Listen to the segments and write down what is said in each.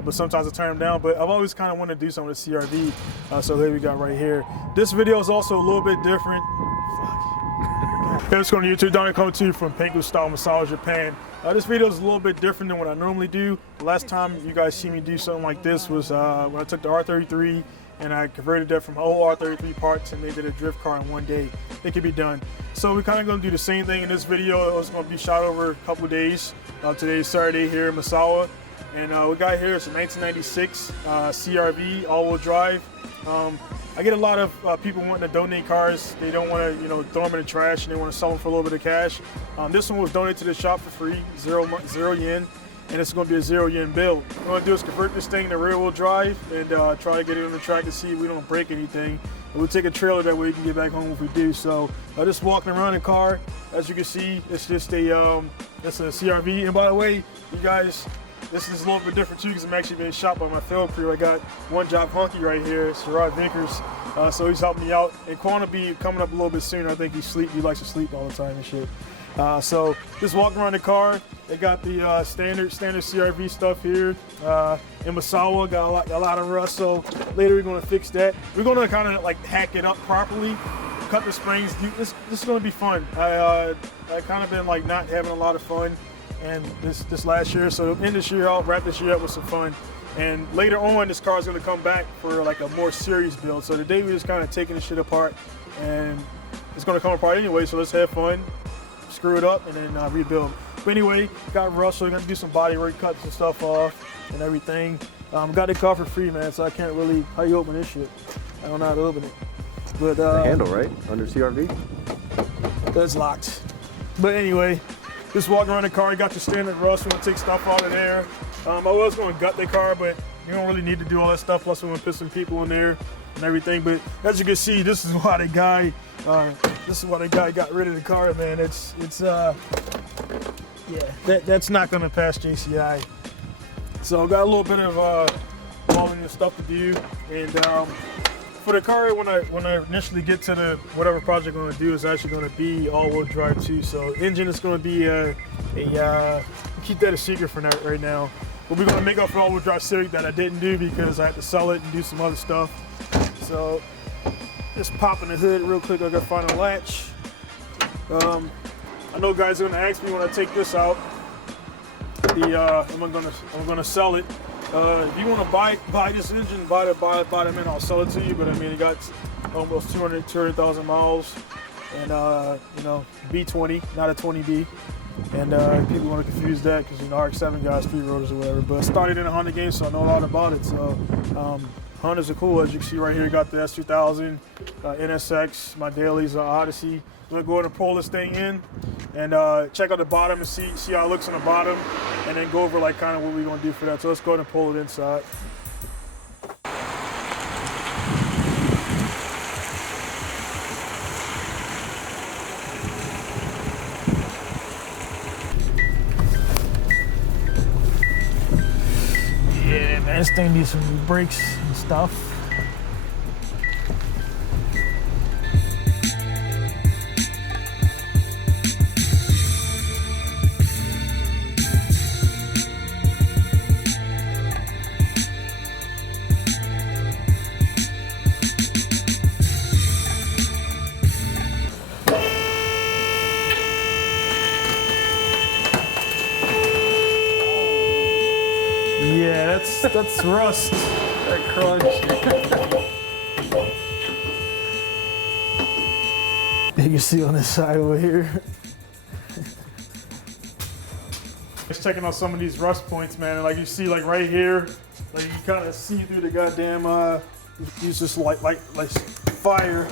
but sometimes I turn them down. But I've always kind of wanted to do something with CRV, so there we got right here. This video is also a little bit different. Hey, what's going on YouTube? Donnie coming to you from Pinku Style Massage Japan. This video is a little bit different than what I normally do. The last time you guys see me do something like this was when I took the R33 and I converted that from old R33 parts and they did a drift car in one day. It could be done. So we're kind of going to do the same thing in this video. It's going to be shot over a couple days. Today's Saturday here in Misawa. And we got here, it's a 1996 CRV all-wheel drive. I get a lot of people wanting to donate cars. They don't want to, throw them in the trash, and they want to sell them for a little bit of cash. This one was donated to the shop for free, zero yen, and it's going to be a 0 yen bill. What we're going to do is convert this thing to rear-wheel drive and try to get it on the track to see if we don't break anything. And we'll take a trailer that way we can get back home if we do. So just walking around the car, as you can see, it's just it's a CRV. And by the way, you guys, this is a little bit different too because I'm actually being shot by my film crew. I got one job hunky right here, it's Gerard Vinkers. So he's helping me out. And Quan will be coming up a little bit sooner. I think he likes to sleep all the time and shit. So just walking around the car. They got the standard CRV stuff here. In Misawa, got a lot of rust. So later we're gonna fix that. We're gonna kind of like hack it up properly, cut the springs. This is gonna be fun. I kind of been like not having a lot of fun. And this last year, so in this year, I'll wrap this year up with some fun. And later on, this car is going to come back for like a more serious build. So today we're just kind of taking this shit apart, and it's going to come apart anyway. So let's have fun, screw it up, and then rebuild. But anyway, got rust, so we're going to do some body work, cut some stuff off, and everything. Got the car for free, man. So I can't really. How you open this shit? I don't know how to open it. But the handle, right, under CRV. That's locked. But anyway. Just walking around the car, you got your standard rust. We're gonna take stuff out of there. I was gonna gut the car, but you don't really need to do all that stuff. Plus, we're gonna put some people in there and everything. But as you can see, this is why the guy, got rid of the car, man. Yeah, that's not gonna pass JCI. So got a little bit of welding and stuff to do, and for the car, when I initially get to the whatever project I'm gonna do, is actually gonna be all-wheel drive too. So engine is gonna be keep that a secret for now, right now. But we're gonna make up for all-wheel drive Civic that I didn't do because I had to sell it and do some other stuff. So just popping the hood real quick. I gotta find a latch. I know guys are gonna ask me when I take this out, I'm gonna sell it. If you want to buy this engine, buy them in, I'll sell it to you. But I mean, it got almost 200,000 miles, and B20, not a 20B. And people want to confuse that because RX-7 guys, 3 rotors or whatever. But I started in a Honda game, so I know a lot about it. So Hondas are cool, as you can see right here. You got the S2000, NSX, my dailies, Odyssey. I'm gonna go ahead and pull this thing in and check out the bottom and see how it looks on the bottom, and then go over like kind of what we're gonna do for that. So let's go ahead and pull it inside. Yeah, man, this thing needs some brakes and stuff. Yeah, that's rust. That crunch. You can see on this side over here. Just checking out some of these rust points, man. And like you see, like right here, like you kind of see through the goddamn. Use this like fire,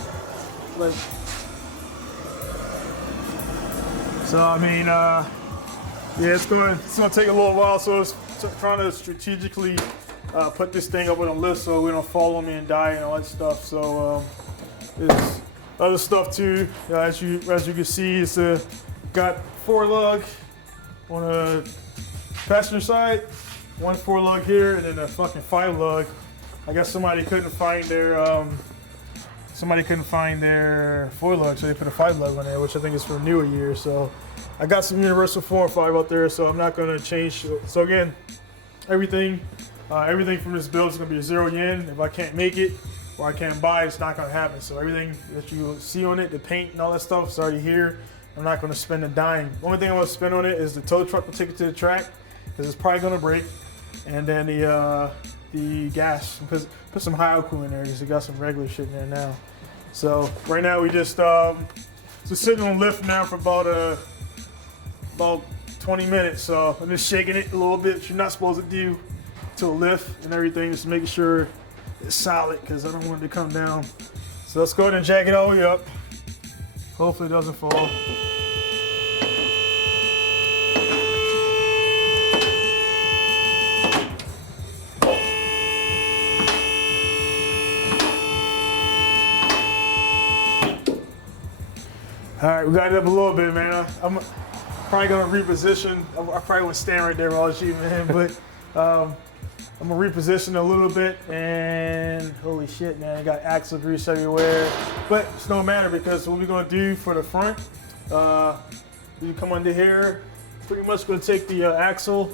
like. So I mean, yeah, it's gonna take a little while. So it's trying to strategically put this thing up on a list so we don't fall on me and die and all that stuff. So there's other stuff too. As you can see, it's got 4 lug on a passenger side, 1 4 lug here, and then a fucking 5 lug. I guess somebody couldn't find their 4 lug, so they put a 5 lug on there, which I think is for newer years. So I got some universal 4 and 5 out there, so I'm not gonna change. So again, everything Everything from this build is gonna be a 0 yen. If I can't make it or I can't buy it, it's not gonna happen. So everything that you see on it, the paint and all that stuff, is already here. I'm not gonna spend a dime. The only thing I'm gonna spend on it is the tow truck to take it to the track, because it's probably gonna break. And then the gas, because put some high alcohol in there because it got some regular shit in there now. So right now we just sitting on lift now for about 20 minutes. So I'm just shaking it a little bit, which you're not supposed to do to a lift and everything, just making sure it's solid because I don't want it to come down. So let's go ahead and jack it all the way up. Hopefully it doesn't fall. All right, we got it up a little bit, man. I'm probably gonna reposition. I probably wouldn't stand right there while I was shooting him, but I'm gonna reposition a little bit. And holy shit, man, I got axle grease everywhere. But it's no matter because what we're gonna do for the front, we come under here. Pretty much gonna take the axle,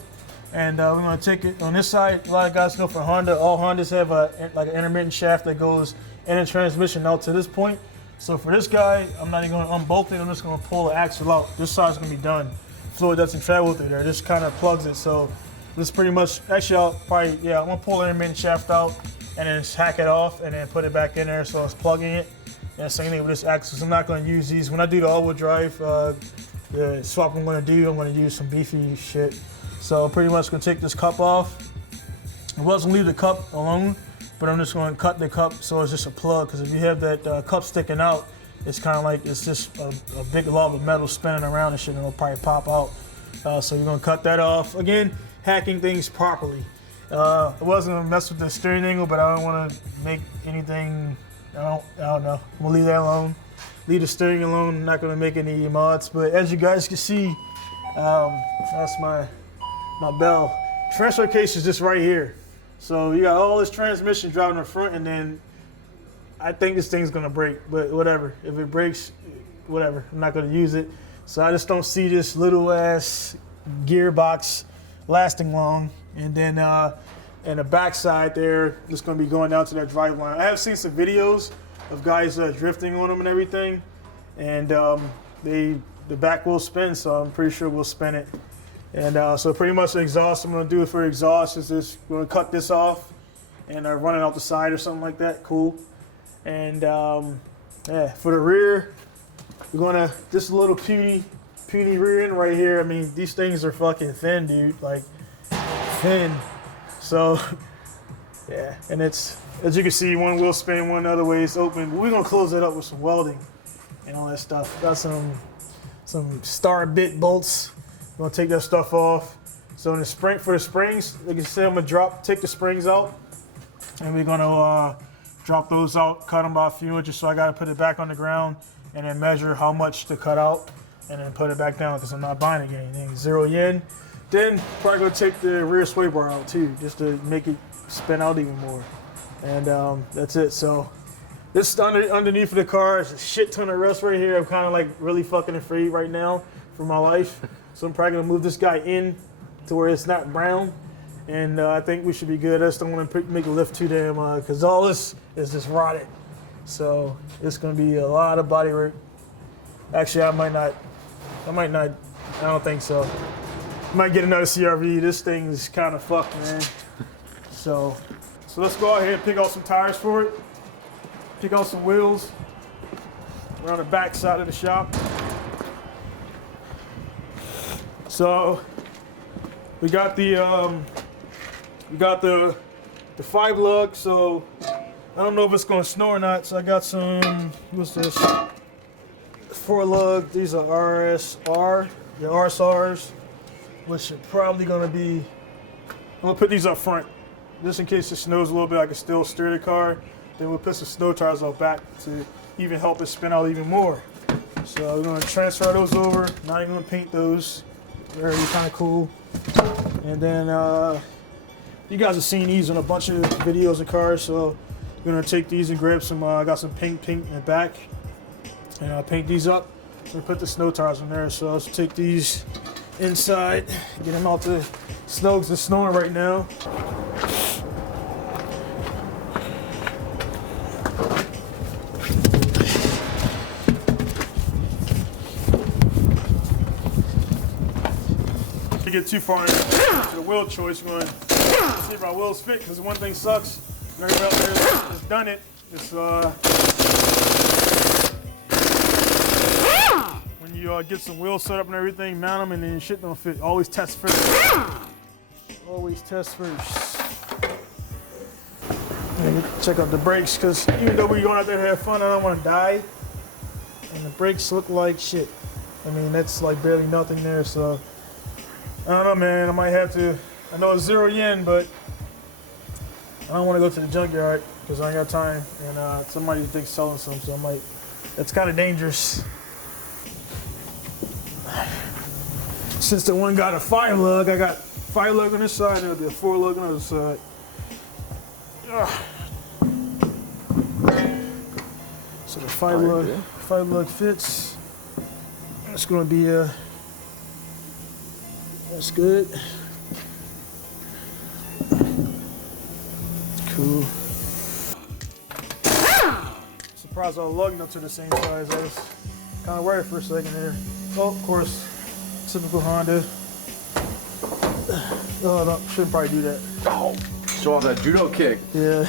and we're gonna take it on this side. A lot of guys know for Honda, all Hondas have like an intermittent shaft that goes in the transmission out to this point. So for this guy, I'm not even gonna unbolt it, I'm just gonna pull the axle out. This side's gonna be done. Fluid doesn't travel through there, this kind of plugs it. So this pretty much, actually I'm gonna pull the intermittent shaft out and then just hack it off and then put it back in there so it's plugging it. And same thing with this axle, so I'm not gonna use these. When I do the all-wheel drive, the swap I'm gonna use some beefy shit. So pretty much gonna take this cup off. I wasn't leave the cup alone, but I'm just going to cut the cup so it's just a plug, because if you have that cup sticking out, it's kind of like it's just a big lob of metal spinning around and shit, and it'll probably pop out. So you're going to cut that off. Again, hacking things properly. I wasn't going to mess with the steering angle, but I don't want to make anything, I don't know. I'm going to leave that alone. Leave the steering alone. I'm not going to make any mods, but as you guys can see, that's my bell. Transfer case is just right here. So you got all this transmission driving in front, and then I think this thing's gonna break, but whatever. If it breaks, whatever. I'm not gonna use it. So I just don't see this little ass gearbox lasting long. And then in the backside there, it's gonna be going down to that drive line. I have seen some videos of guys drifting on them and everything, and the back will spin, so I'm pretty sure we'll spin it. And so pretty much the exhaust, I'm gonna do it for exhaust, is just gonna cut this off and run it out the side or something like that, cool. And yeah, for the rear, we're gonna, this little puny rear end right here, I mean, these things are fucking thin, dude, like thin. So yeah, and it's, as you can see, one wheel spin, one other way is open. We're gonna close it up with some welding and all that stuff. Got some star bit bolts. I'm gonna take that stuff off. So in the spring, for the springs, like I said, I'm gonna take the springs out, and we're gonna drop those out, cut them by a few inches. So I gotta put it back on the ground and then measure how much to cut out, and then put it back down because I'm not buying anything. 0 yen. Then probably gonna take the rear sway bar out too, just to make it spin out even more. And that's it. So this underneath of the car is a shit ton of rust right here. I'm kind of like really fucking afraid right now for my life. So I'm probably gonna move this guy in to where it's not brown, and I think we should be good. I just don't want to make a lift too damn, because all this is just rotted. So it's gonna be a lot of body work. Actually, I might not. I don't think so. Might get another CRV. This thing is kind of fucked, man. So let's go out here and pick out some tires for it. Pick out some wheels. We're on the back side of the shop. So we got the 5 lug. So I don't know if it's gonna snow or not. So I got some, what's this? 4 lug. These are RSR, the RSRs, which are probably gonna be. I'm gonna put these up front, just in case it snows a little bit. I can still steer the car. Then we'll put some snow tires out back to even help it spin out even more. So we're gonna transfer those over. Not even gonna paint those. They're already kind of cool. And then you guys have seen these on a bunch of videos of cars, so we're gonna take these and grab some. I got some paint in the back, and I'll paint these up and put the snow tires in there. So let's take these inside, get them out the snow, 'cause it's snowing right now. To get too far into the wheel choice, we're going to see if our wheels fit, because one thing sucks. Everybody out there has done it. It's when you get some wheels set up and everything, mount them, and then shit don't fit. Always test first. Always test first. And check out the brakes, because even though we're going out there to have fun, I don't want to die. And the brakes look like shit. I mean, that's like barely nothing there, so I don't know, man. I might have to. I know it's 0 yen, but I don't want to go to the junkyard because I ain't got time, and somebody thinks selling some, so I might. That's kind of dangerous. Since the one got a 5 lug, I got 5 lug on this side, and it'll be a 4 lug on the other side. So the 5 lug fits. It's gonna be that's good. Cool. Surprised all the lug nuts are the same size. I was kind of worried for a second there. Oh, of course, typical Honda. Oh, no, shouldn't probably do that. Oh, show off that judo kick. Yeah.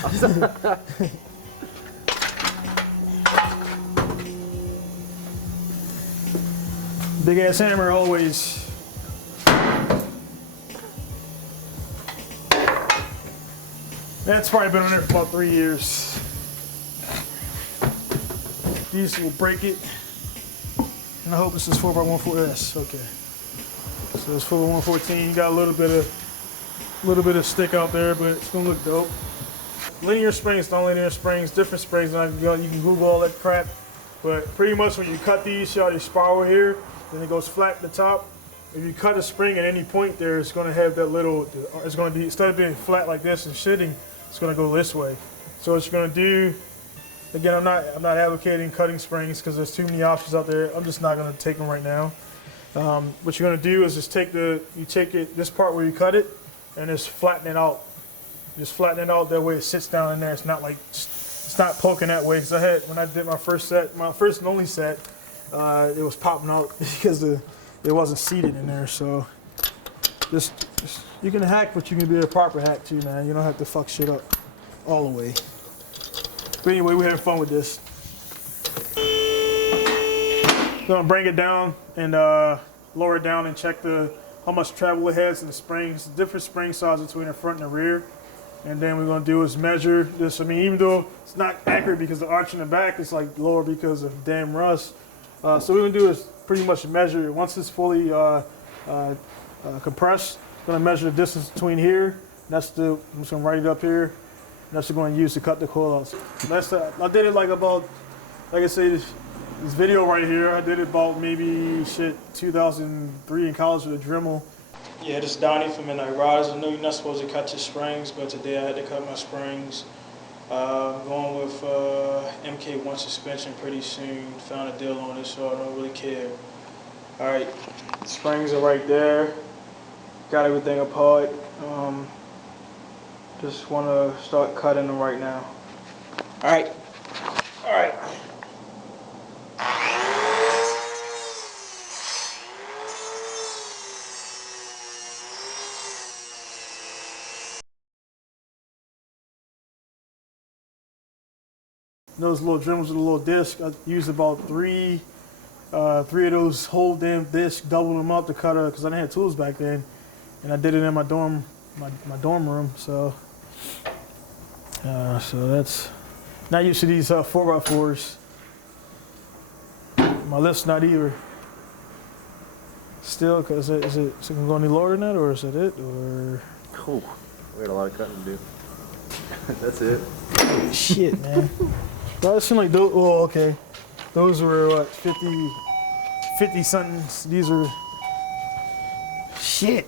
Big ass hammer always. That's probably been on there for about 3 years. These will break it. And I hope this is 4x114. Okay. So it's 4x114. You got a little bit of stick out there, but it's gonna look dope. Linear springs, non-linear springs, different springs. You can Google all that crap. But pretty much when you cut these, see how they spiral here, then it goes flat at the top. If you cut a spring at any point there, it's gonna have that little. It's gonna be, instead of being flat like this and shitting, it's gonna go this way. So what you're gonna do, again, I'm not advocating cutting springs because there's too many options out there. I'm just not gonna take them right now. What you're gonna do is just take this part where you cut it, and just flatten it out. Just flatten it out that way it sits down in there. It's not like it's not poking that way. Because when I did my first and only set, it was popping out because it wasn't seated in there. So just you can hack, but you can be a proper hack too, man. You don't have to fuck shit up all the way. But anyway, we're having fun with this. Gonna bring it down and lower it down and check how much travel it has in the springs, different spring size between the front and the rear. And then we're gonna do is measure this. I mean, even though it's not accurate because the arch in the back is like lower because of damn rust. So what we're gonna do is pretty much measure, once it's fully compressed, I'm gonna measure the distance between here. I'm just gonna write it up here. And that's what I'm gonna use to cut the coil out. So I did it like I say, this video right here, I did it about maybe 2003 in college with a Dremel. Yeah, this is Donnie from Midnight Riders. I know you're not supposed to cut your springs, but today I had to cut my springs. Going with MK1 suspension pretty soon. Found a deal on it, so I don't really care. All right, springs are right there. Got everything apart. Just want to start cutting them right now. All right. Those little Dremels with a little disc, I used about three of those whole damn discs, doubled them up to cut her because I didn't have tools back then, and I did it in my dorm room. So that's not used to these 4x4s. My lift's not either. Still, cause is it gonna go any lower than that, or is it or? Cool. We had a lot of cutting to do. That's it. Holy shit, man. Well, it seemed like those. Oh, okay. Those were what, 50 somethings. These are shit.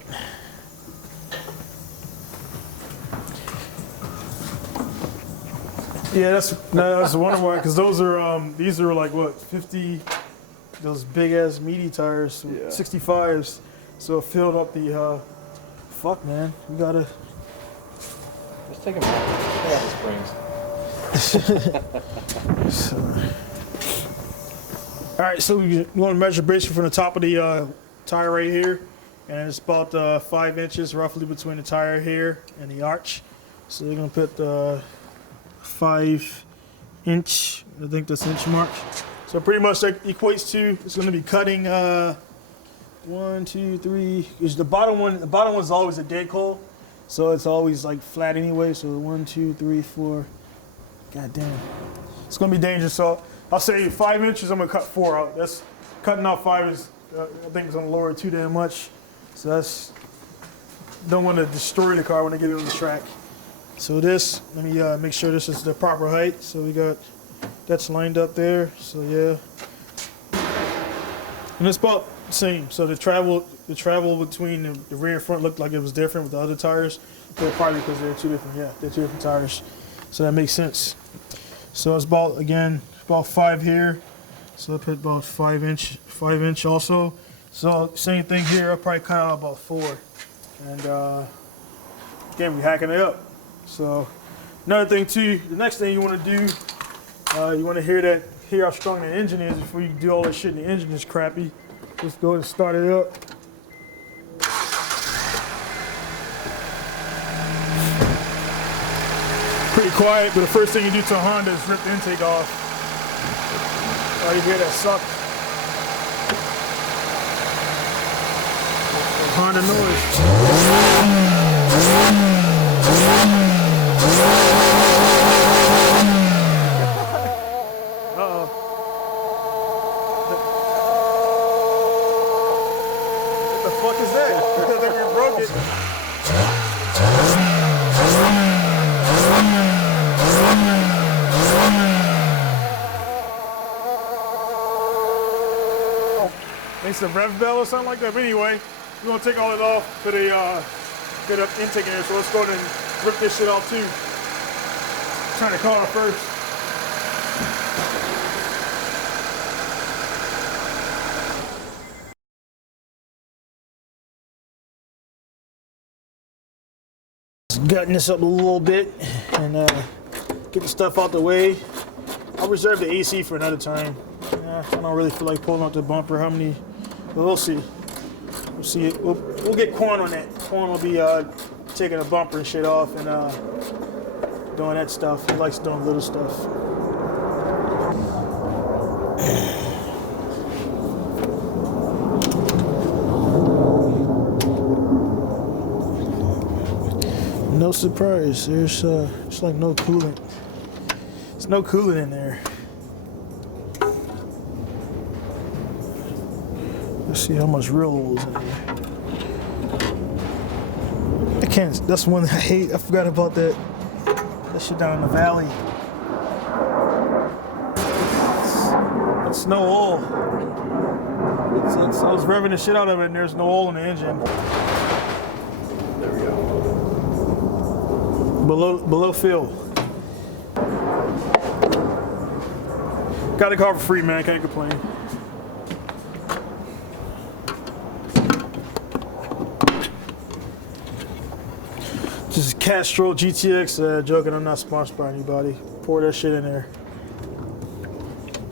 Yeah, that's one why, because those are these are like what, 50. Those big ass meaty tires, yeah. 65s. So it filled up the. Fuck, man. We gotta. Just take them out. Take out the springs. All right, so we want to measure basically from the top of the tire right here, and it's about 5 inches roughly between the tire here and the arch. So you're gonna put the 5 inch, I think that's inch mark. So pretty much that equates to, it's gonna be cutting 1, 2, 3. Is the bottom one? The bottom one's always a dead coal, so it's always like flat anyway. So 1, 2, 3, 4. God damn, it's gonna be dangerous. So I'll say 5 inches. I'm gonna cut 4 out. That's cutting out 5 is I think it's gonna lower it too damn much. So that's, don't want to destroy the car when I get it on the track. So this, let me make sure this is the proper height. So we got, that's lined up there. So yeah, and it's about the same. So the travel between the rear and front looked like it was different with the other tires. But probably because they're 2 different, yeah, they're 2 different tires. So that makes sense. So it's about, again, about 5 here. So I put about 5 inch also. So same thing here. I'll probably cut out about 4. And again, we're hacking it up. So another thing too, the next thing you want to do, you want to hear how strong the engine is before you do all that shit. And the engine is crappy. Just go and start it up. Pretty quiet, but the first thing you do to a Honda is rip the intake off. Oh, you hear that suck. Honda noise. Uh-oh. What the fuck is that? I think you broke it. It's a rev bell or something like that. But anyway, we're gonna take all it off, put a good up intake in there. So let's go ahead and rip this shit off too. Trying to call it first. Just gutting this up a little bit and get the stuff out the way. I'll reserve the AC for another time. I don't really feel like pulling out the bumper. How many? But we'll see. We'll see it. We'll get Quan on that. Quan will be taking the bumper and shit off and doing that stuff. He likes doing little stuff. No surprise. There's it's like no coolant. There's no coolant in there. Let's see how much real oil is in there. I can't, that's one that I hate. I forgot about that. That shit down in the valley. It's no oil. I was revving the shit out of it and there's no oil in the engine. There we go. Below fill. Got the car for free, man. Can't complain. This is Castro GTX. Joking, I'm not sponsored by anybody. Pour that shit in there.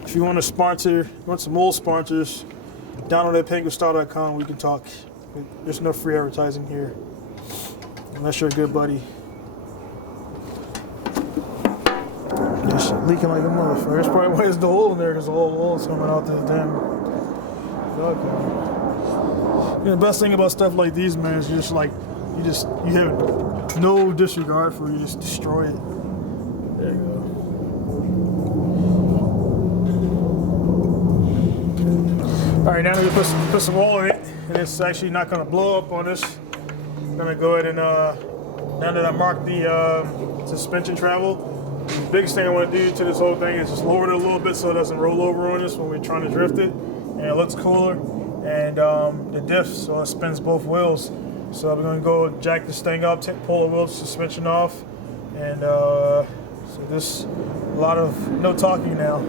If you want to sponsor, want some old sponsors, download at PinkuStyle.com. We can talk. There's no free advertising here, unless you're a good buddy. This shit leaking like a motherfucker. That's probably why there's the oil in there, because the whole oil is coming out this damn. Okay. You know, the best thing about stuff like these, man, is just like you have no disregard for it. You just destroy it. There you go. All right, now we're gonna put some oil in it, and it's actually not gonna blow up on us. I'm gonna go ahead and now that I marked the suspension travel, the biggest thing I want to do to this whole thing is just lower it a little bit so it doesn't roll over on us when we're trying to drift it, and it looks cooler. And the diff, so it spins both wheels. So I'm gonna go jack this thing up, pull the wheel suspension off, and so this a lot of no talking now.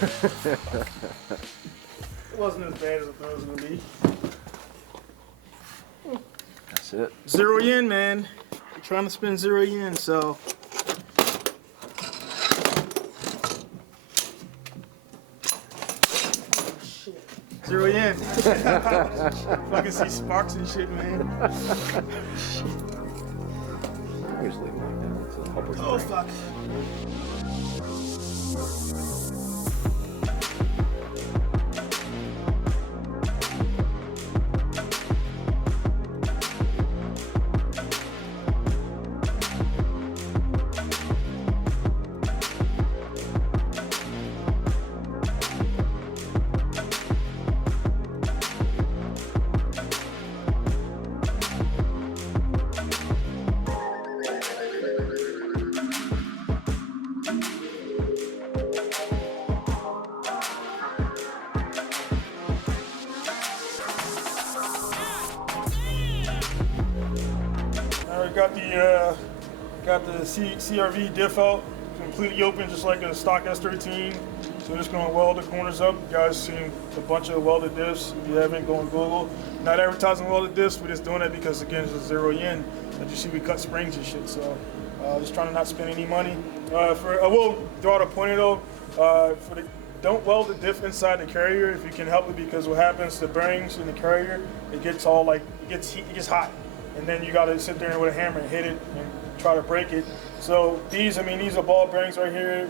It wasn't as bad as I thought it was gonna be. That's it. 0 yen, man. I'm trying to spend 0 yen, so. 0 yen. Fucking see sparks and shit, man. I usually like that. It's a helper. Oh, fuck. Got the CRV diff out, completely open just like a stock S13. So just gonna weld the corners up. You guys seen a bunch of welded diffs. If you haven't, go on Google. Not advertising welded diffs, we're just doing it because again it's a 0 yen. As you see, we cut springs and shit. So just trying to not spend any money. I will draw the point though. Don't weld the diff inside the carrier if you can help it, because what happens, the bearings in the carrier, it gets all like it gets hot. And then you gotta sit there with a hammer and hit it and try to break it. So these are ball bearings right here.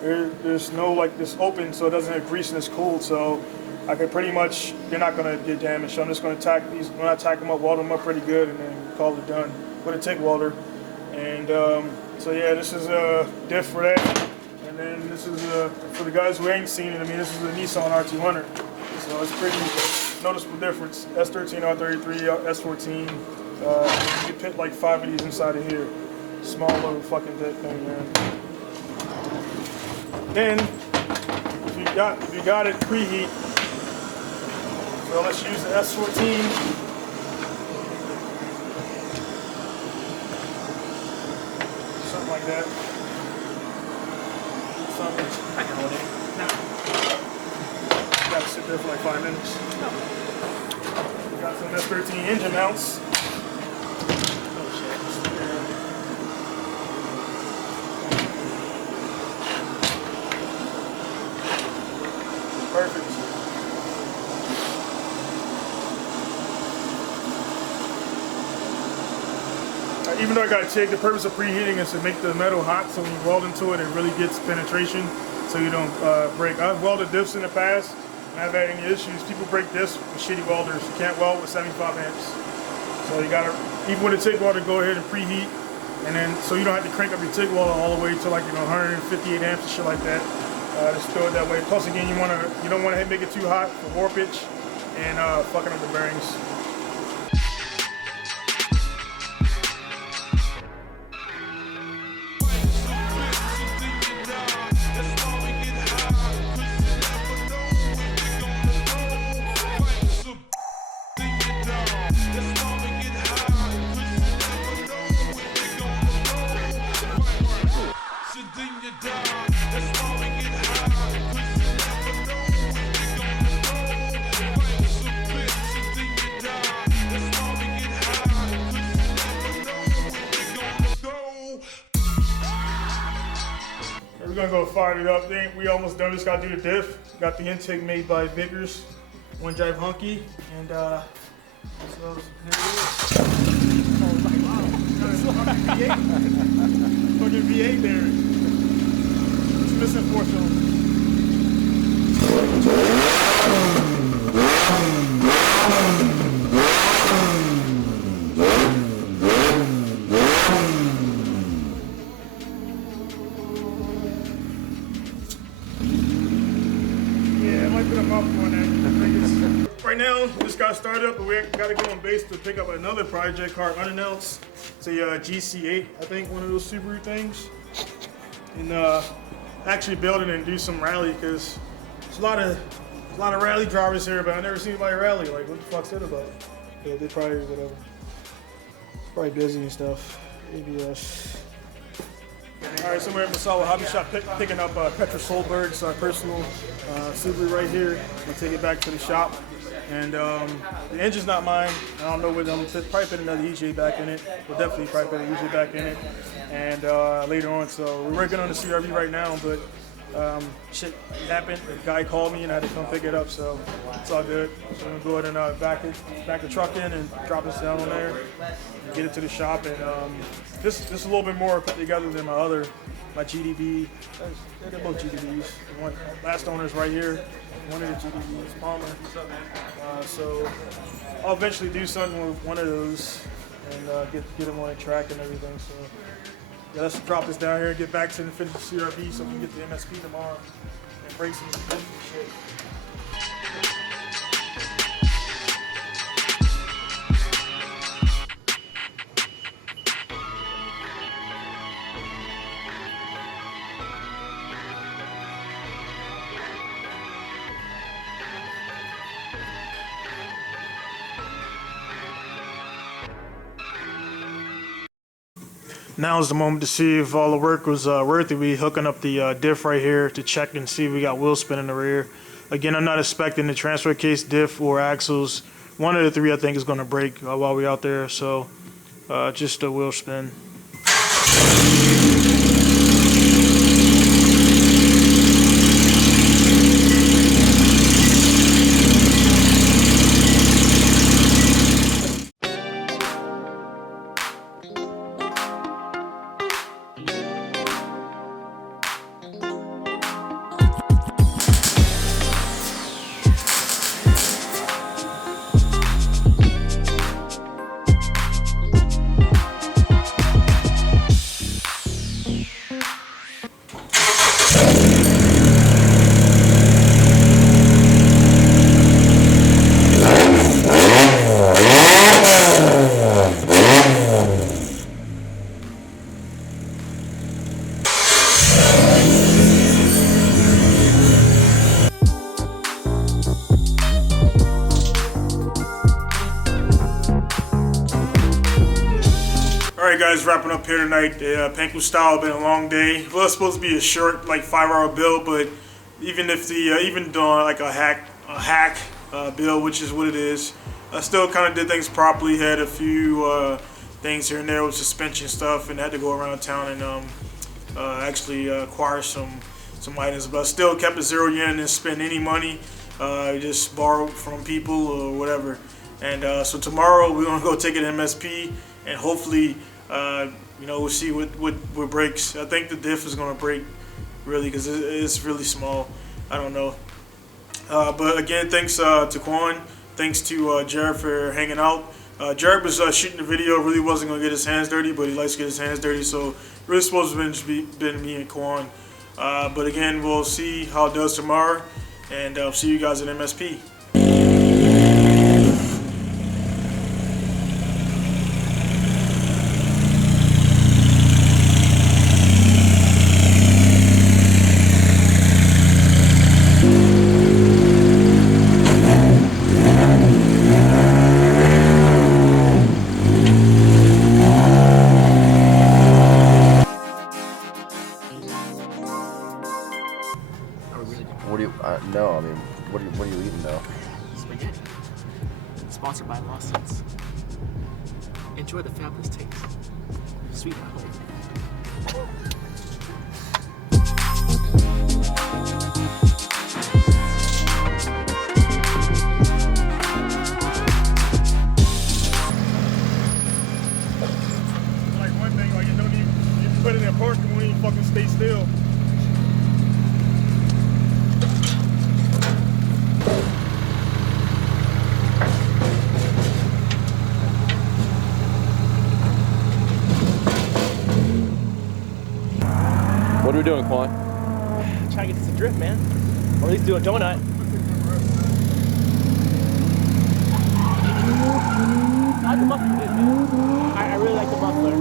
There's no like this open, so it doesn't have grease and it's cooled. So I could pretty much, they're not gonna get damaged. So I'm just gonna tack these, when I tack them up, weld them up pretty good, and then call it done with a TIG welder. And so yeah, this is a diff for that. And then this is for the guys who ain't seen it. I mean, this is a Nissan R200. So it's pretty noticeable difference. S13, R33, S14. You can fit like 5 of these inside of here. Small little fucking thing, man. Then, if you got it preheat, so let's use the S14. Something like that. I can hold it. No. You gotta sit there for like 5 minutes. No. We got some S13 engine mounts. Perfect. Even though I got TIG, the purpose of preheating is to make the metal hot, so when you weld into it, it really gets penetration, so you don't break. I've welded diffs in the past, and I've had any issues. People break diffs with shitty welders. You can't weld with 75 amps. So you gotta, even with a TIG welder, go ahead and preheat, and then so you don't have to crank up your TIG welder all the way to like 158 amps and shit like that. Just throw it that way. Plus, again, you don't want to make it too hot for warpage and fucking up the bearings. We're gonna go fire it up. We almost done. Just gotta do the diff. Got the intake made by Vickers, One Drive Hunky, and so here it is. Oh my wow! Fucking V8. Fucking V8 there. It's missing 4 cylinders. Right now, we just got started up, but we got to go on base to pick up another project called unannounced. It's a GC8, I think, one of those Subaru things. And actually build it and do some rally, because there's a lot of rally drivers here, but I never seen anybody rally. Like, what the fuck's that about? Yeah, they probably whatever. Probably busy and stuff. ABS. And All right, so we're at Masawa Hobby Shop picking up Petra Solberg's personal Subaru right here. We'll take it back to the shop. And the engine's not mine. I don't know what I'm probably put another EJ back in it. We'll definitely probably put an EJ back in it. And later on, so we're working on the CRV right now, but shit happened. The guy called me and I had to come pick it up, so it's all good. So I'm gonna go ahead and back the truck in and drop this down on there, and get it to the shop. And this is a little bit more put together than my GDB. They're both GDBs. One last owner's right here. One of the GDBs, Palmer. So I'll eventually do something with one of those and get them on a track and everything. So. Yeah, let's drop this down here and get back to the finish the CRV so we can get the MSP tomorrow and break some shit. Now is the moment to see if all the work was worth it. We hooking up the diff right here to check and see if we got wheel spin in the rear. Again, I'm not expecting the transfer case, diff, or axles. One of the three I think is going to break while we're out there, so just a wheel spin. Alright guys, wrapping up here tonight. The Pinku style been a long day. Well, it's supposed to be a short, like 5-hour build, but even if even doing like a hack build, which is what it is, I still kind of did things properly. Had a few things here and there with suspension stuff, and had to go around town and actually acquire some items. But I still kept it 0 yen, didn't spend any money. Just borrowed from people or whatever. And so tomorrow we're gonna go take it to MSP and hopefully. You know, we'll see what breaks. I think the diff is going to break, really, because it's really small. I don't know. But again, thanks to Quan. Thanks to Jared for hanging out. Jared was shooting the video, really wasn't going to get his hands dirty, but he likes to get his hands dirty, so really supposed to have been me and Quan. But again, we'll see how it does tomorrow, and see you guys at MSP. No, I mean, what are you eating though? Spaghetti. Sponsored by Lawson's. Enjoy the fabulous taste. Sweet and Like one thing, like you don't even put it in park and we ain't fucking stay still. What are we doing, Quan? try to get this adrift, man. Or at least do a donut. I like the muffler, man. I really like the muffler.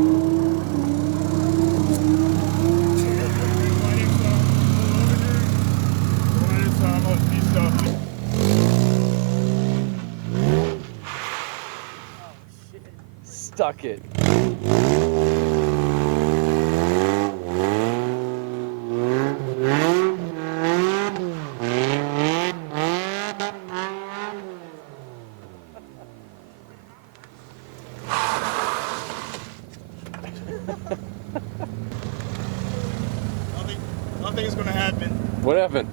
Stuck it. What happened?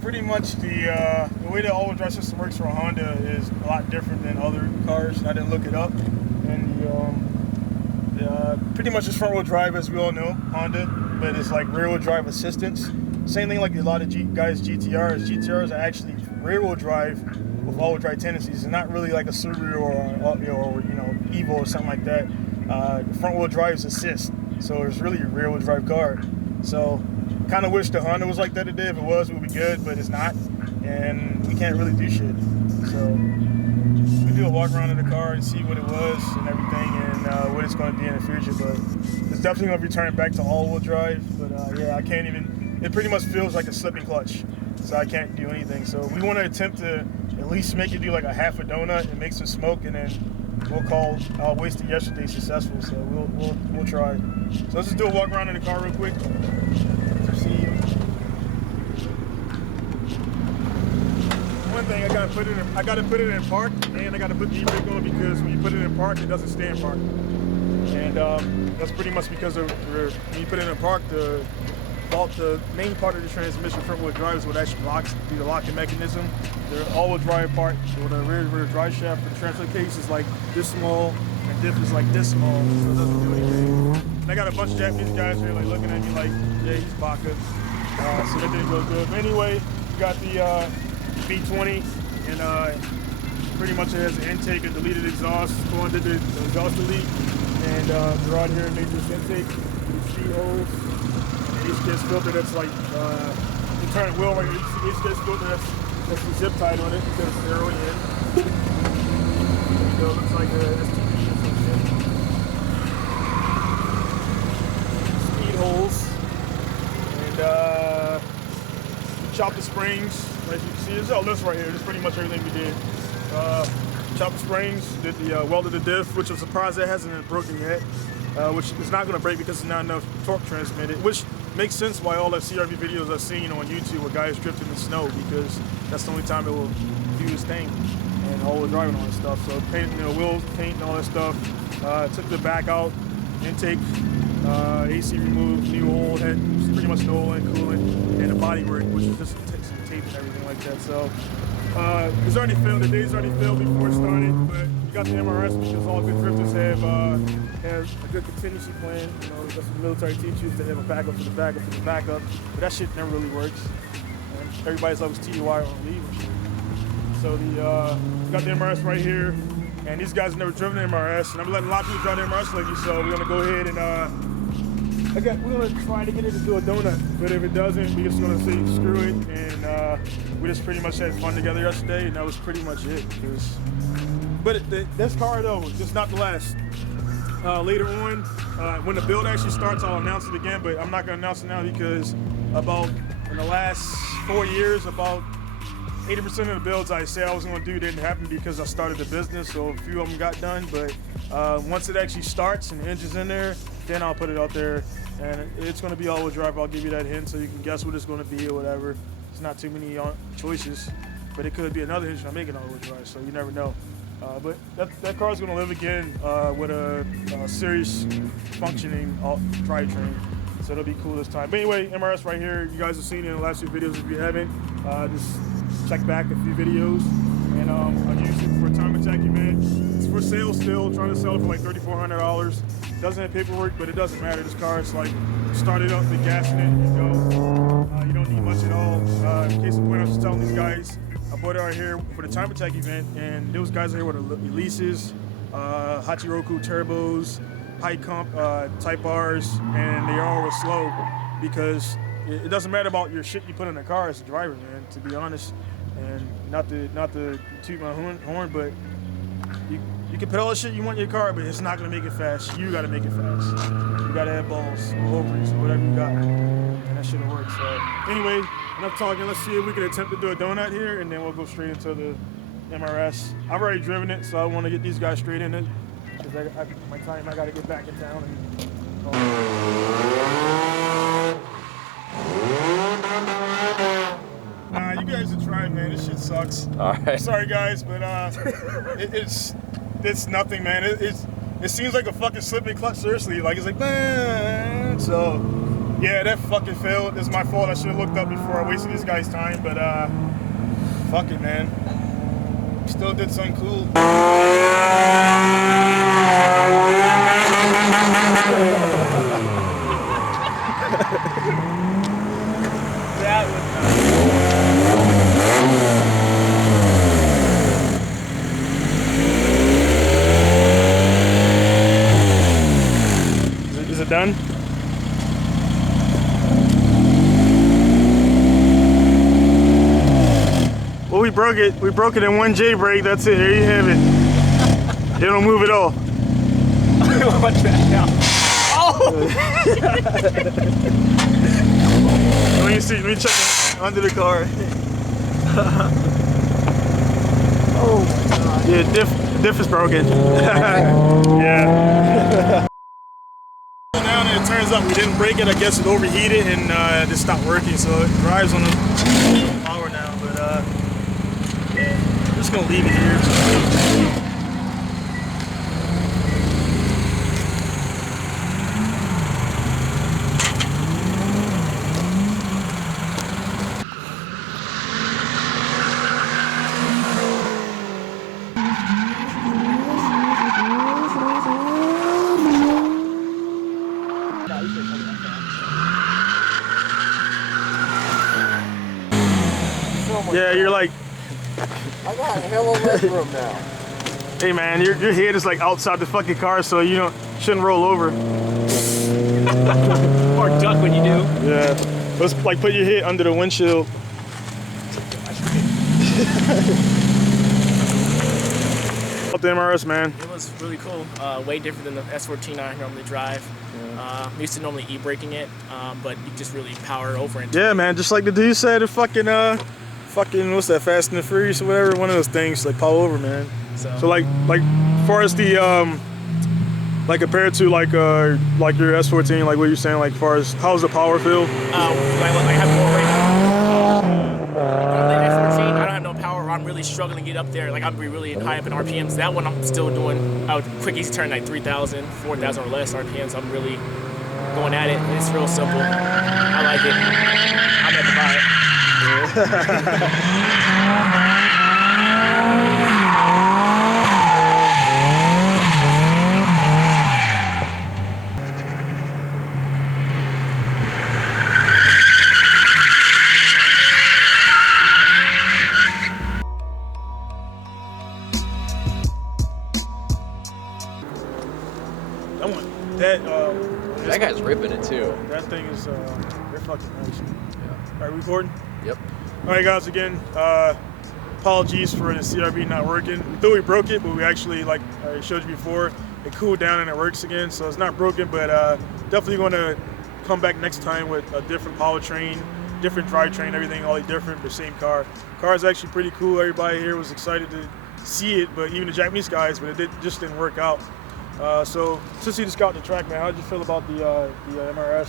Pretty much the way the all-wheel drive system works for a Honda is a lot different than other cars. I didn't look it up, and pretty much it's front-wheel drive, as we all know, Honda, but it's like rear-wheel drive assistance. Same thing like a lot of guys GTRs. GTRs are actually rear-wheel drive with all-wheel drive tendencies. It's not really like a Subaru or Evo or something like that. The front-wheel drive is assist, so it's really a rear-wheel drive car. So kind of wish the Honda was like that today. If it was, it would be good, but it's not, and we can't really do shit. So we do a walk around in the car and see what it was and everything, and what it's going to be in the future. But it's definitely going to return back to all-wheel drive. But yeah, I can't even. It pretty much feels like a slipping clutch, so I can't do anything. So we want to attempt to at least make it do like a half a donut and make some smoke, and then we'll call wasted yesterday successful. So we'll try. So let's just do a walk around in the car real quick. One thing, I gotta put it in park, and I gotta put the e-brake on, because when you put it in park, it doesn't stay in park. And that's pretty much because when you put it in park, the main part of the transmission, front-wheel drive, is what actually do the locking mechanism. The all-wheel drive part, or the rear drive shaft for the transfer case, is like this small, and diff is like this small, so it doesn't do anything. And I got a bunch of Japanese guys here like looking at me like, yeah, he's Baka. So that didn't go good. But anyway, we got the V20, and pretty much it has an intake and deleted exhaust. Go under the exhaust delete, and they're out here and made this intake. Speed holes. HKS filter that's like, you turn the wheel right here, HKS filter that's the zip tied on it because it's zeroing in. So it looks like a STD or some shit. Speed holes. And chop the springs, as you can see. There's all this right here. This is pretty much everything we did. Chop the springs, did the welded the diff, which I'm surprised that hasn't been broken yet. Which is not going to break because there's not enough torque transmitted, which makes sense why all the CRV videos I've seen on YouTube where guys drifting in snow, because that's the only time it will do its thing, and all-wheel driving all that stuff. So painting the wheels, paint and all that stuff. Took the back out, intake, AC removed, new oil head, pretty much the oil and coolant, and the body work, which is just some tape and everything like that. So it's already failed. The day's already failed before it started, but you got the MRS because all good drifters have a good contingency plan. You know, that's what the military teaches, to have a backup to the backup to the backup. But that shit never really works. And everybody's always TUI on leave and shit. So we got the MRS right here, and these guys have never driven the MRS, and I'm letting a lot of people drive the MRS lately. So we're gonna go ahead and we're gonna try to get it to do a donut. But if it doesn't, we're just gonna say screw it, and we just pretty much had fun together yesterday, and that was pretty much it. But this car though, just not the last. Later on, when the build actually starts, I'll announce it again, but I'm not gonna announce it now because in the last 4 years, about 80% of the builds I said I was gonna do didn't happen because I started the business, so a few of them got done, but once it actually starts and the engine's in there, then I'll put it out there, and it's gonna be all-wheel drive. I'll give you that hint so you can guess what it's gonna be or whatever. It's not too many choices, but it could be another engine I'm making all-wheel drive, so you never know. But that car's gonna live again with a serious functioning drivetrain, so it'll be cool this time. But anyway, MRS right here. You guys have seen it in the last few videos. If you haven't, just check back a few videos. And I use it for a time attack event. It's for sale still. Trying to sell it for like $3,400. Doesn't have paperwork, but it doesn't matter. This car is like start it up, the gas in it, and go. You don't need much at all. In case of point, I was just telling these guys. I bought it right here for the time attack event, and those guys are here with the Elises, Hachiroku turbos, high comp Type R's, and they all were slow because it doesn't matter about your shit you put in the car as a driver, man. To be honest, and not to toot my horn, but you can put all the shit you want in your car, but it's not gonna make it fast. You gotta make it fast. You gotta have balls, or ovaries, or whatever you got, and that shit'll work. So anyway. Enough talking. Let's see if we can attempt to do a donut here, and then we'll go straight into the MRS. I've already driven it, so I want to get these guys straight in it. Because my time, I got to get back in town. You guys have tried, man. This shit sucks. All right. Sorry, guys, but it's nothing, man. It seems like a fucking slipping clutch. Seriously, like it's like man. So Yeah, that fucking failed. It's my fault. I should have looked up before I wasted this guy's time, but fuck it, man. Still did something cool. That was Is it done? Well, we broke it. We broke it in one J brake. That's it. There you have it. It don't move at all. What's that now? Let me see. Let me check it under the car. Oh my god. Yeah, diff is broken. Yeah. Now and it turns out we didn't break it. I guess it overheated and it stopped working. So it drives on the power now. But I'm just gonna leave it here. Yeah, you're like, I got hella leg room now. hey man, your head is like outside the fucking car, so you shouldn't roll over. Or duck when you do. Yeah, let's like put your head under the windshield. About the MRS, man. It was really cool. Way different than the S14 I normally drive. I'm used to normally e-braking it, but you just really power over it. Yeah, man, just like the dude said, fucking what's that, Fast and the Furious or whatever, one of those things, like power over, man. So like as far as the like compared to like your S14, like what you're saying, like as far as how's the power feel? I have more right now. The S14, I don't have no power. I'm really struggling to get up there. Like I'm really high up in RPMs. That one I'm still doing. I would quick easy turn like 3,000, 4,000 or less RPMs. I'm really going at it. It's real simple. I like it. I'm at the buy it. I want that. That guy's ripping it too. That thing is they're fucking nice. Yeah. Are we recording? Yep. All right, guys. Again, apologies for the CRV not working. We thought we broke it, but we actually, like I showed you before, it cooled down and it works again. So it's not broken, but definitely going to come back next time with a different powertrain, different drivetrain, everything all different, but same car. Car is actually pretty cool. Everybody here was excited to see it, but even the Japanese guys, but it just didn't work out. So since you just got the track, man, how did you feel about the MRS?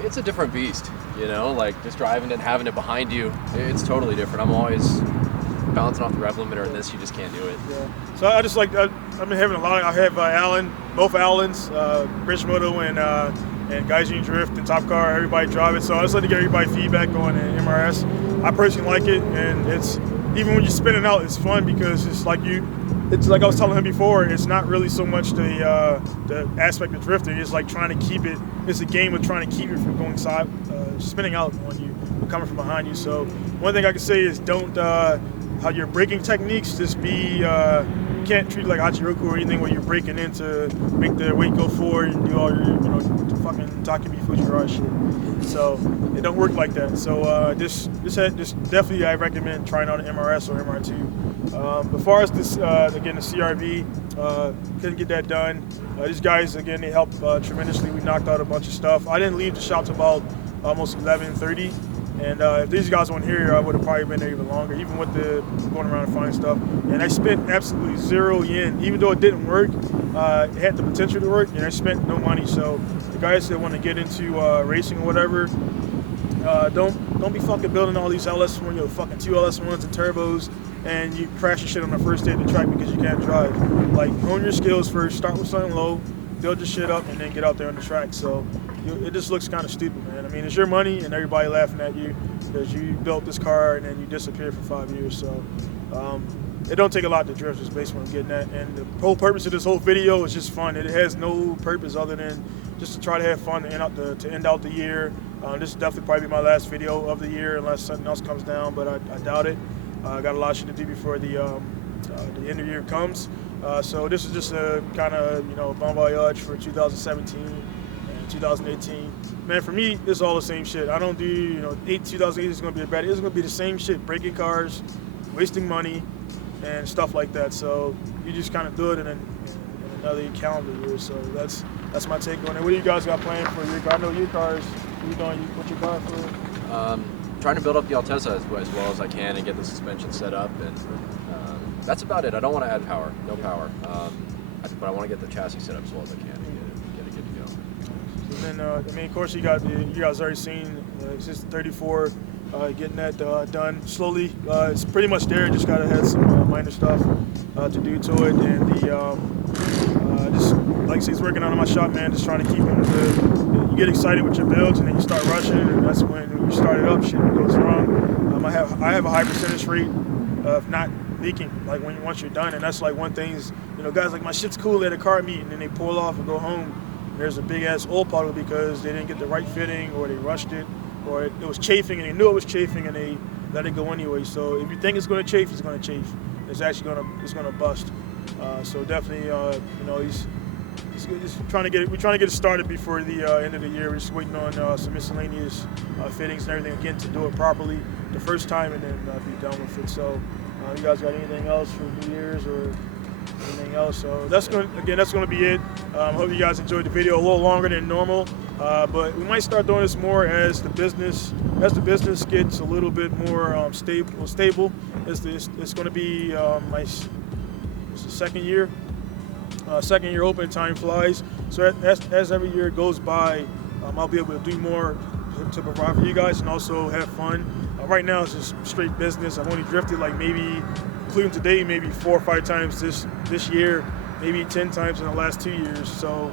It's a different beast, you know, like just driving it and having it behind you, it's totally different. I'm always bouncing off the rev limiter, and this, you just can't do it. Yeah. So I just like, I've been having a lot. I have Alan, both Allens, Rich Moto and Gaijin Drift and Top Car, everybody drive it. So I just like to get everybody feedback on the MRS. I personally like it, and it's, even when you're spinning out, it's fun because it's like it's like I was telling him before, it's not really so much the aspect of drifting, it's like trying to keep it, it's a game of trying to keep it from going spinning out on you, or coming from behind you. So one thing I can say is don't, how your braking techniques, just be, you can't treat it like Hachiroku or anything where you're braking in to make the weight go forward and do all your, fucking Takumi Fujiwara shit. So it don't work like that. So this definitely I recommend trying out an MRS or MR2. As far as this, again, the CRV, couldn't get that done. These guys, again, they helped tremendously. We knocked out a bunch of stuff. I didn't leave the shop till about almost 11:30. And if these guys weren't here, I would have probably been there even longer, even with the going around and finding stuff. And I spent absolutely 0 yen, even though it didn't work. It had the potential to work, and I spent no money. So the guys that want to get into racing or whatever, don't be fucking building all these LS1, fucking 2 LS1s and turbos, and you crash your shit on the first day of the track because you can't drive. Like, hone your skills first, start with something low, build your shit up, and then get out there on the track. So it just looks kind of stupid, man. I mean, it's your money and everybody laughing at you because you built this car and then you disappeared for 5 years. So it don't take a lot to drift, is basically what I'm getting at. And the whole purpose of this whole video is just fun. It has no purpose other than just to try to have fun to end out the year. This is definitely probably my last video of the year unless something else comes down, but I doubt it. I got a lot of shit to do before the end of the year comes. So this is just a kind of, you know, bon voyage for 2017 and 2018. Man, for me, it's all the same shit. I don't do, you know, 2008 is going to be bad. It's going to be the same shit, breaking cars, wasting money, and stuff like that. So you just kind of do it in another calendar year. So that's my take on it. What do you guys got planned for your car? I know your cars. What are you doing? What's your car for? Trying to build up the Altezza as well as I can and get the suspension set up, and that's about it. I don't want to add power, no power, but I want to get the chassis set up as well as I can and get it good to go. And then, I mean, of course, you guys already seen it's just 34, getting that done slowly. It's pretty much there. Just gotta have some minor stuff to do to it, and just like I say, it's working out in my shop, man. Just trying to keep them good. You get excited with your builds, and then you start rushing, and that's when you start it up, shit goes wrong. I have a high percentage rate of not leaking, like once you're done, and that's like one thing is, you know, guys like, my shit's cool at a car meet, and then they pull off and go home. There's a big ass oil puddle because they didn't get the right fitting, or they rushed it, or it was chafing and they knew it was chafing and they let it go anyway. So if you think it's going to chafe, it's going to chafe. It's actually going to bust. So definitely, you know, he's trying to get it. We're trying to get it started before the end of the year. We're just waiting on some miscellaneous fittings and everything again to do it properly the first time, and then be done with it. So you guys got anything else for New Year's or anything else? So that's going to be it. Hope you guys enjoyed the video. A little longer than normal, but we might start doing this more as the business gets a little bit more stable. It's going to be it's the second year. Second year open, time flies. So as every year goes by, I'll be able to do more to provide for you guys and also have fun. Right now it's just straight business. I've only drifted like maybe, including today, maybe 4 or 5 times this year, maybe 10 times in the last 2 years. So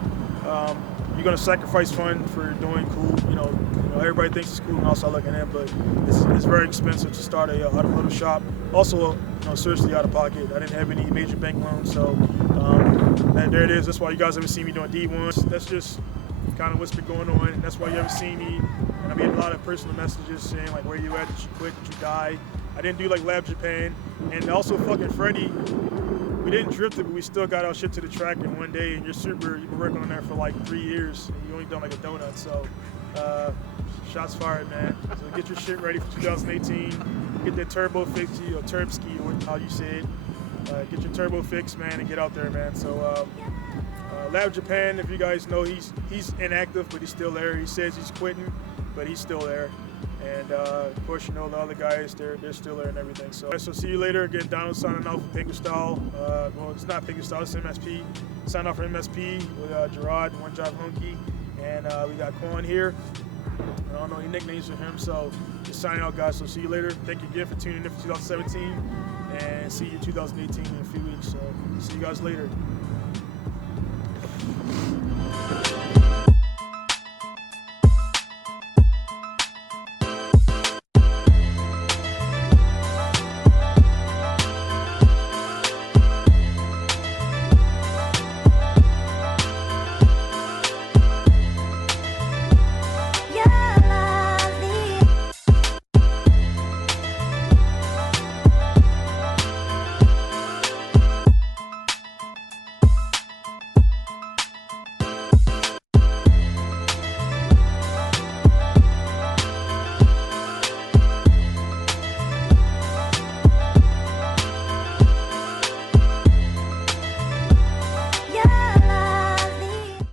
you're gonna sacrifice fun for doing cool. You know, everybody thinks it's cool and outside looking in, but it's very expensive to start a automotive shop. Also, you know, seriously out of pocket. I didn't have any major bank loans, so and there it is. That's why you guys haven't seen me doing D1s. That's just kind of what's been going on. And that's why you haven't seen me. And I made a lot of personal messages saying like, where you at? Did you quit? Did you die? I didn't do like Lab Japan. And also fucking Freddie, we didn't drift it, but we still got our shit to the track in one day. And you've been working on that for like 3 years, and you only done like a donut. So shots fired, man. So get your shit ready for 2018. Get that turbo fixed, or turbski, or how you say it. Get your turbo fixed, man, and get out there, man. So Lab Japan, if you guys know, he's inactive, but he's still there. He says he's quitting, but he's still there. And of course, you know, the other guys, they're still there and everything. So see you later. Again, Donald signing off for Pinku Style. Well, it's not Pinku Style, it's MSP. Sign off for MSP with Gerard, One Job Hunky, and we got Quan here. I don't know any nicknames for him, so just signing out, guys. So see you later. Thank you again for tuning in for 2017, and see you 2018 in a few weeks. So see you guys later.